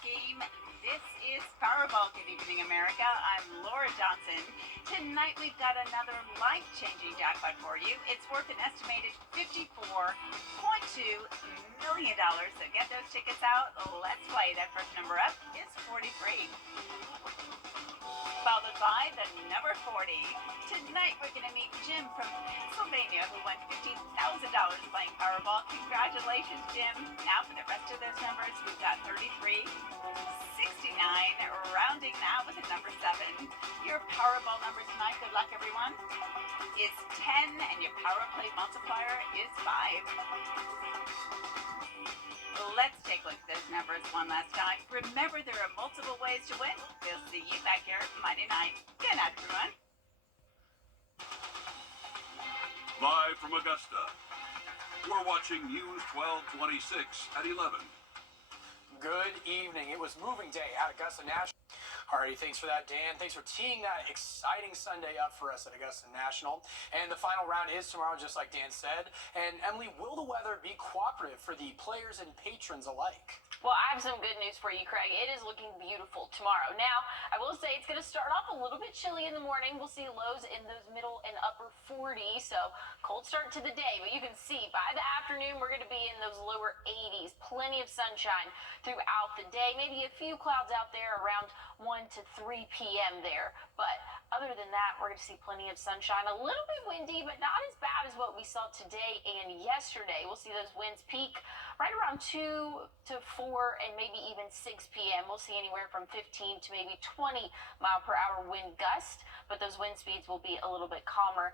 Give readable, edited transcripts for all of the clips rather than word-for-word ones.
game. This is Powerball. Good evening, America. I'm Laura Johnson. Tonight we've got another life-changing jackpot for you. It's worth an estimated $54.2 million. So get those tickets out. Let's play. That first number up is 43. Followed by the number 40. Tonight we're going to meet Jim from Pennsylvania, who won $15,000 playing Powerball. Congratulations, Jim. Now for the rest of those numbers, we've got 33, 69, rounding now with the number 7. Your Powerball number tonight, good luck everyone, is 10, and your Power Play multiplier is 5. Let's take a look at those numbers one last time. Remember, there are multiple ways to win. We'll see you back here Monday night. Good night, everyone. Live from Augusta, we're watching News 1226 at 11. Good evening. It was moving day at Augusta National. Alrighty, thanks for that, Dan. Thanks for teeing that exciting Sunday up for us at Augusta National. And the final round is tomorrow, just like Dan said. And Emily, will the weather be cooperative for the players and patrons alike? Well, I have some good news for you, Craig. It is looking beautiful tomorrow. Now, I will say it's going to start off a little bit chilly in the morning. We'll see lows in those middle and upper 40s, so cold start to the day. But you can see by the afternoon, we're going to be in those lower 80s. Plenty of sunshine throughout the day. Maybe a few clouds out there around 1 to 3 p.m. there. But other than that, we're going to see plenty of sunshine. A little bit windy, but not as bad as what we saw today and yesterday. We'll see those winds peak right around 2 to 4 and maybe even 6 p.m. We'll see anywhere from 15 to maybe 20 mile per hour wind gust, but those wind speeds will be a little bit calmer.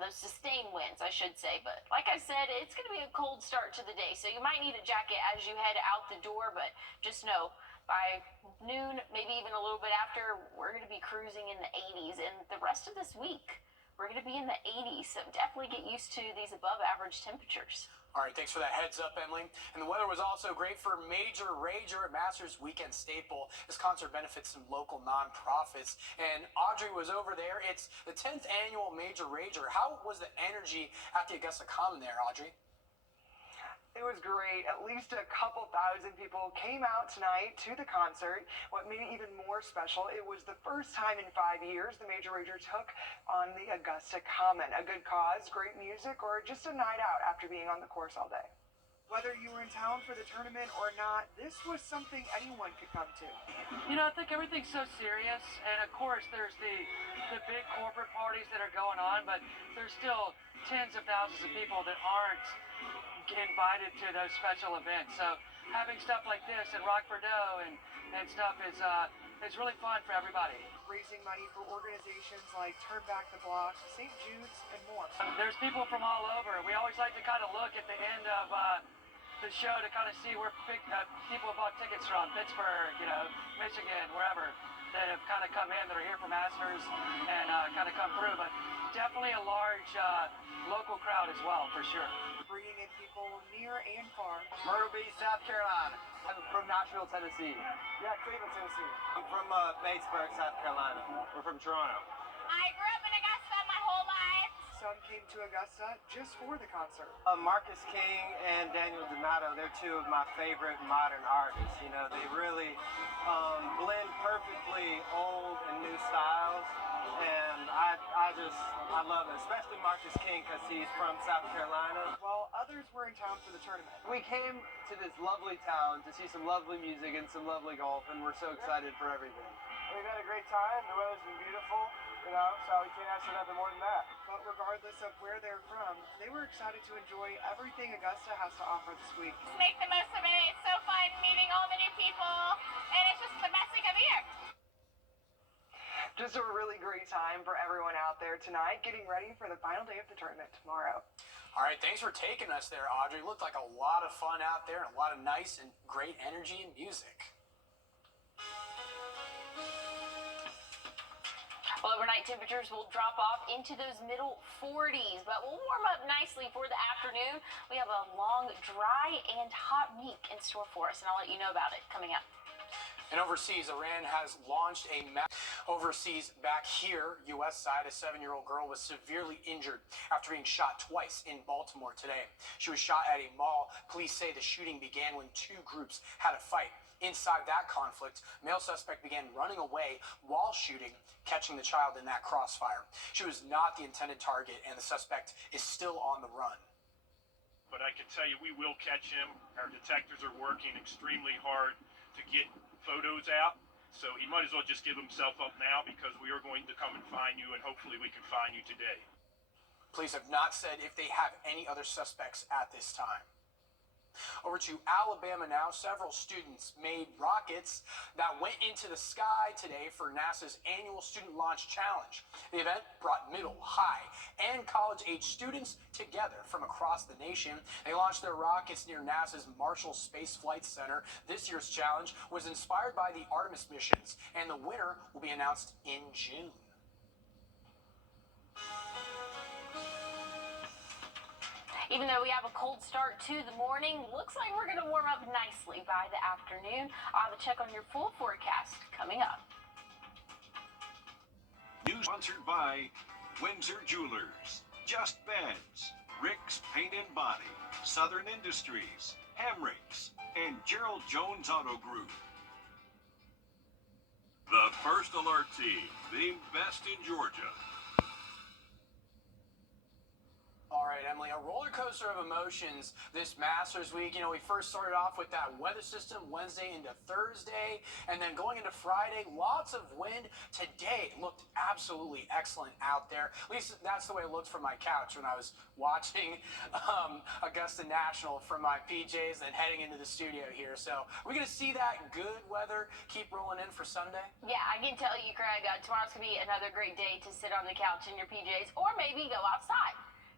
Those sustained winds, I should say. But like I said, it's going to be a cold start to the day, so you might need a jacket as you head out the door, but just know by noon, maybe even a little bit after, we're going to be cruising in the 80s, and the rest of this week, we're going to be in the 80s, so definitely get used to these above average temperatures. All right, thanks for that heads up, Emily. And the weather was also great for Major Rager at Masters Weekend Staple. This concert benefits some local nonprofits. And Audrey was over there. It's the 10th annual Major Rager. How was the energy at the Augusta Common there, Audrey? It was great. At least a couple thousand people came out tonight to the concert. What made it even more special, it was the first time in 5 years the Major Rager took on the Augusta Common. A good cause, great music, or just a night out after being on the course all day. Whether you were in town for the tournament or not, this was something anyone could come to. You know, I think everything's so serious, and of course there's the big corporate parties that are going on, but there's still tens of thousands of people that aren't invited to those special events. So having stuff like this and Wrdw and stuff is really fun for everybody. Raising money for organizations like Turn Back the Block, St. Jude's, and more. There's people from all over. We always like to kind of look at the end of the show to kind of see where people have bought tickets from. Pittsburgh, Michigan, wherever, that have kind of come in, that are here for Masters and kind of come through. But definitely a large local crowd as well, for sure. Bringing in people near and far. Myrtle Beach, South Carolina. I'm from Nashville, Tennessee. Yeah, Cleveland, Tennessee. I'm from Batesburg, South Carolina. We're from Toronto. I grew up in Augusta my whole life. Some came to Augusta just for the concert. Marcus King and Daniel D'Amato, they're two of my favorite modern artists. You know, they really blend perfectly old and new styles. And I love it, especially Marcus King because he's from South Carolina. While others were in town for the tournament. We came to this lovely town to see some lovely music and some lovely golf, and we're so excited for everything. We've had a great time. The weather's been beautiful, so we can't ask for nothing more than that. But regardless of where they're from, they were excited to enjoy everything Augusta has to offer this week. Make the most of it. It's so fun meeting all the new people, and it's just the best thing of the year. Just a really great time for everyone out there tonight, getting ready for the final day of the tournament tomorrow. All right, thanks for taking us there, Audrey. Looked like a lot of fun out there and a lot of nice and great energy and music. Well, overnight temperatures will drop off into those middle 40s, but we'll warm up nicely for the afternoon. We have a long, dry, and hot week in store for us, and I'll let you know about it coming up. And overseas, Iran has launched a overseas back here, U.S. side, a 7-year-old girl was severely injured after being shot twice in Baltimore today. She was shot at a mall. Police say the shooting began when two groups had a fight. Inside that conflict, male suspect began running away while shooting, catching the child in that crossfire. She was not the intended target, and the suspect is still on the run. But I can tell you, we will catch him. Our detectives are working extremely hard to get photos out. So he might as well just give himself up now, because we are going to come and find you, and hopefully we can find you today. Police have not said if they have any other suspects at this time. Over to Alabama now. Several students made rockets that went into the sky today for NASA's annual Student Launch Challenge. The event brought middle, high, and college-age students together from across the nation. They launched their rockets near NASA's Marshall Space Flight Center. This year's challenge was inspired by the Artemis missions, and the winner will be announced in June. Even though we have a cold start to the morning, looks like we're going to warm up nicely by the afternoon. I'll have a check on your full forecast coming up. News sponsored by Windsor Jewelers, Just Beds, Rick's Paint and Body, Southern Industries, Hamrick's, and Gerald Jones Auto Group. The First Alert Team, named best in Georgia. All right, Emily, a roller coaster of emotions this Masters week. We first started off with that weather system Wednesday into Thursday, and then going into Friday, lots of wind. Today looked absolutely excellent out there. At least that's the way it looked from my couch when I was watching Augusta National from my PJs and heading into the studio here. So we're going to see that good weather keep rolling in for Sunday. Yeah, I can tell you, Craig, tomorrow's going to be another great day to sit on the couch in your PJs or maybe go outside.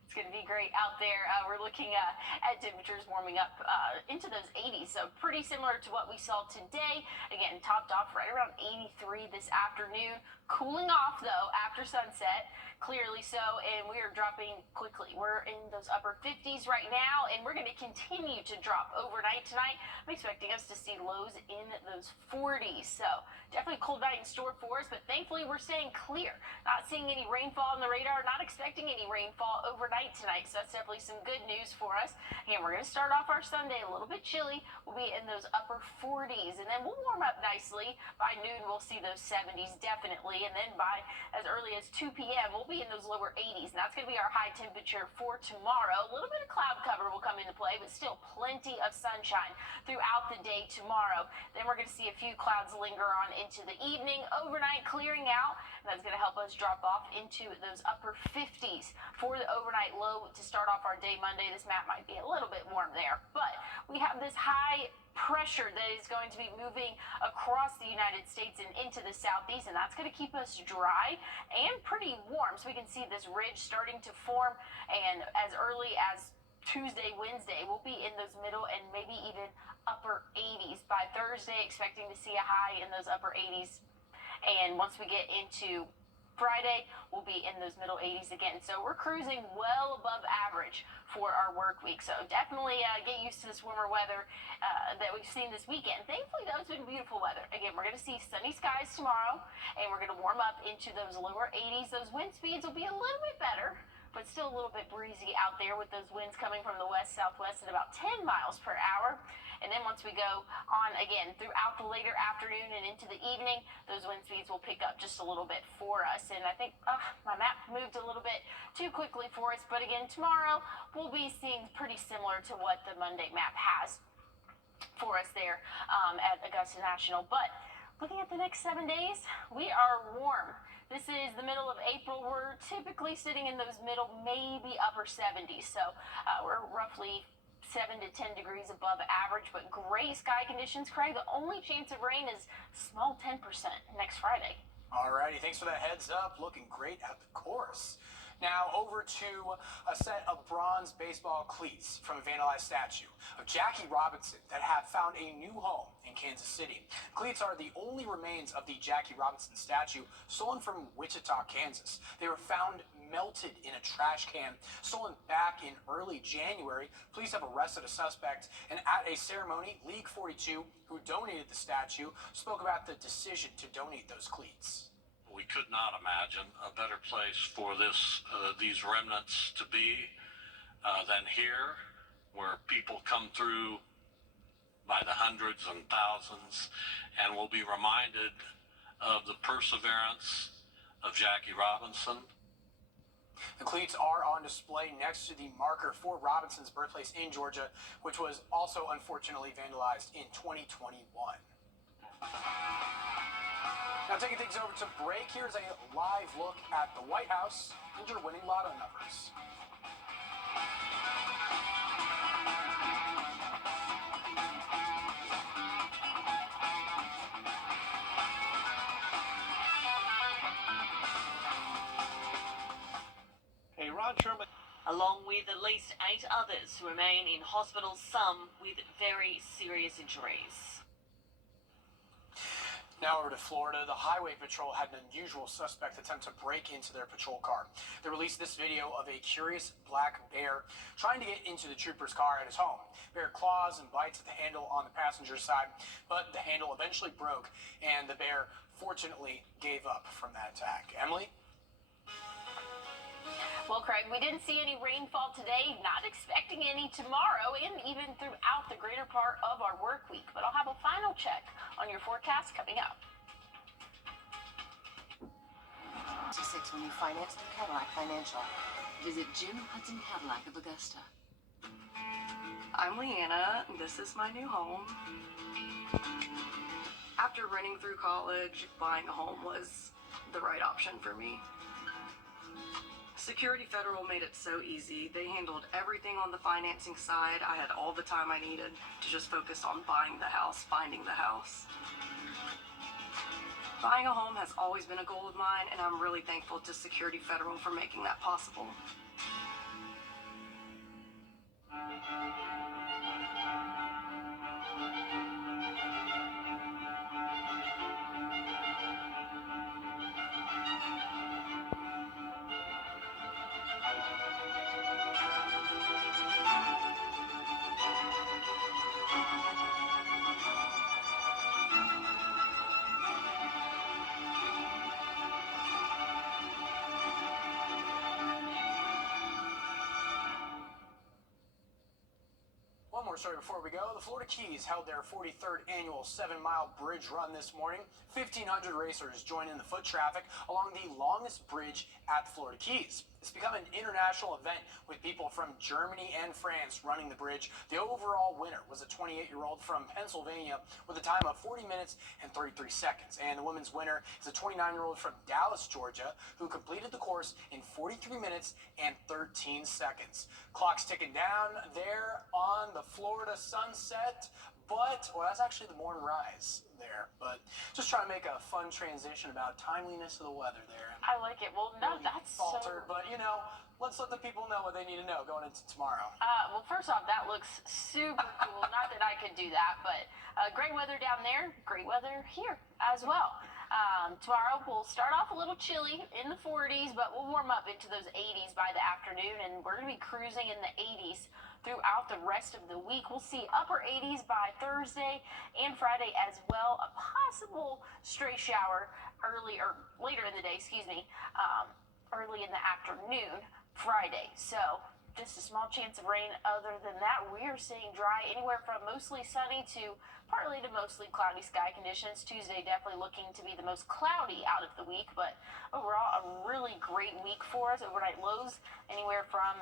It's going to be great out there. We're looking at temperatures warming up into those 80s, so pretty similar to what we saw today. Again, topped off right around 83 this afternoon. Cooling off, though, after sunset, clearly so, and we are dropping quickly. We're in those upper 50s right now, and we're going to continue to drop overnight tonight. I'm expecting us to see lows in those 40s, so definitely a cold night in store for us, but thankfully we're staying clear. Not seeing any rainfall on the radar, not expecting any rainfall overnight tonight, so that's definitely some good news for us. Again, we're going to start off our Sunday a little bit chilly. We'll be in those upper 40s, and then we'll warm up nicely. By noon, we'll see those 70s definitely, and then by as early as 2 p.m., we'll be in those lower 80s, and that's going to be our high temperature for tomorrow. A little bit of cloud cover will come into play, but still plenty of sunshine throughout the day tomorrow. Then we're going to see a few clouds linger on into the evening, overnight clearing out, and that's going to help us drop off into those upper 50s for the overnight low to start off our day Monday. This map might be a little bit warm there, but we have this high pressure that is going to be moving across the United States and into the southeast, and that's going to keep us dry and pretty warm. So we can see this ridge starting to form, and as early as Tuesday, Wednesday, we'll be in those middle and maybe even upper 80s. By Thursday, expecting to see a high in those upper 80s, and once we get into Friday, we'll be in those middle 80s again. So we're cruising well above average for our work week. So definitely get used to this warmer weather that we've seen this weekend. Thankfully, though, it's been beautiful weather. Again, we're going to see sunny skies tomorrow, and we're going to warm up into those lower 80s. Those wind speeds will be a little bit better, but still a little bit breezy out there with those winds coming from the west-southwest at about 10 miles per hour. And then once we go on again throughout the later afternoon and into the evening, those wind speeds will pick up just a little bit for us. And I think my map moved a little bit too quickly for us. But again, tomorrow we'll be seeing pretty similar to what the Monday map has for us there at Augusta National. But looking at the next 7 days, we are warm. This is the middle of April. We're typically sitting in those middle, maybe upper 70s. So we're roughly 7 to 10 degrees above average, but gray sky conditions. Craig, the only chance of rain is small 10% next Friday. All righty, thanks for that heads up. Looking great at the course. Now over to a set of bronze baseball cleats from a vandalized statue of Jackie Robinson that have found a new home in Kansas City. Cleats are the only remains of the Jackie Robinson statue stolen from Wichita, Kansas. They were found melted in a trash can, stolen back in early January. Police have arrested a suspect, and at a ceremony, League 42, who donated the statue, spoke about the decision to donate those cleats. We could not imagine a better place for these remnants to be than here, where people come through by the hundreds and thousands, and will be reminded of the perseverance of Jackie Robinson. The cleats are on display next to the marker for Robinson's birthplace in Georgia, which was also unfortunately vandalized in 2021. Now taking things over to break, here's a live look at the White House and your winning lotto numbers. Hey, Ron Sherman. Along with at least 8 others who remain in hospital, some with very serious injuries. Now over to Florida. The Highway Patrol had an unusual suspect attempt to break into their patrol car. They released this video of a curious black bear trying to get into the trooper's car at his home. Bear claws and bites at the handle on the passenger side, but the handle eventually broke, and the bear fortunately gave up from that attack. Emily? Well, Craig, we didn't see any rainfall today, not expecting any tomorrow, and even throughout the greater part of our work week. But I'll have a final check on your forecast coming up. 26 when you finance through Cadillac Financial. Visit Jim Hudson Cadillac of Augusta. I'm Leanna. This is my new home. After running through college, buying a home was the right option for me. Security Federal made it so easy. They handled everything on the financing side. I had all the time I needed to just focus on buying the house, finding the house. Buying a home has always been a goal of mine, and I'm really thankful to Security Federal for making that possible. One more story before we go. The Florida Keys held their 43rd annual 7-mile bridge run this morning. 1,500 racers joined in the foot traffic along the longest bridge at the Florida Keys. It's become an international event with people from Germany and France running the bridge. The overall winner was a 28-year-old from Pennsylvania with a time of 40 minutes and 33 seconds. And the women's winner is a 29-year-old from Dallas, Georgia, who completed the course in 43 minutes and 13 seconds. Clock's ticking down there on the Florida sunset, but, well, that's actually the morning rise there. But just trying to make a fun transition about timeliness of the weather there. I like it. Well, no, that's faltered, but, you know, let's let the people know what they need to know going into tomorrow. Well, first off, that looks super cool. Not that I could do that, but great weather down there, great weather here as well. Tomorrow we'll start off a little chilly in the 40s, but we'll warm up into those 80s by the afternoon, and we're going to be cruising in the 80s throughout the rest of the week. We'll see upper 80s by Thursday and Friday as well. A possible stray shower early or later in the day, early in the afternoon Friday. So just a small chance of rain. Other than that, we are seeing dry anywhere from mostly sunny to partly to mostly cloudy sky conditions. Tuesday definitely looking to be the most cloudy out of the week, but overall a really great week for us. Overnight lows anywhere from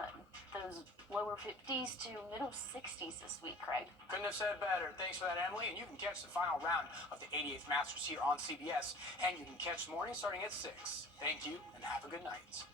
those lower 50s to middle 60s this week, Craig. Couldn't have said better. Thanks for that, Emily. And you can catch the final round of the 88th Masters here on CBS, and you can catch the morning starting at 6. Thank you, and have a good night.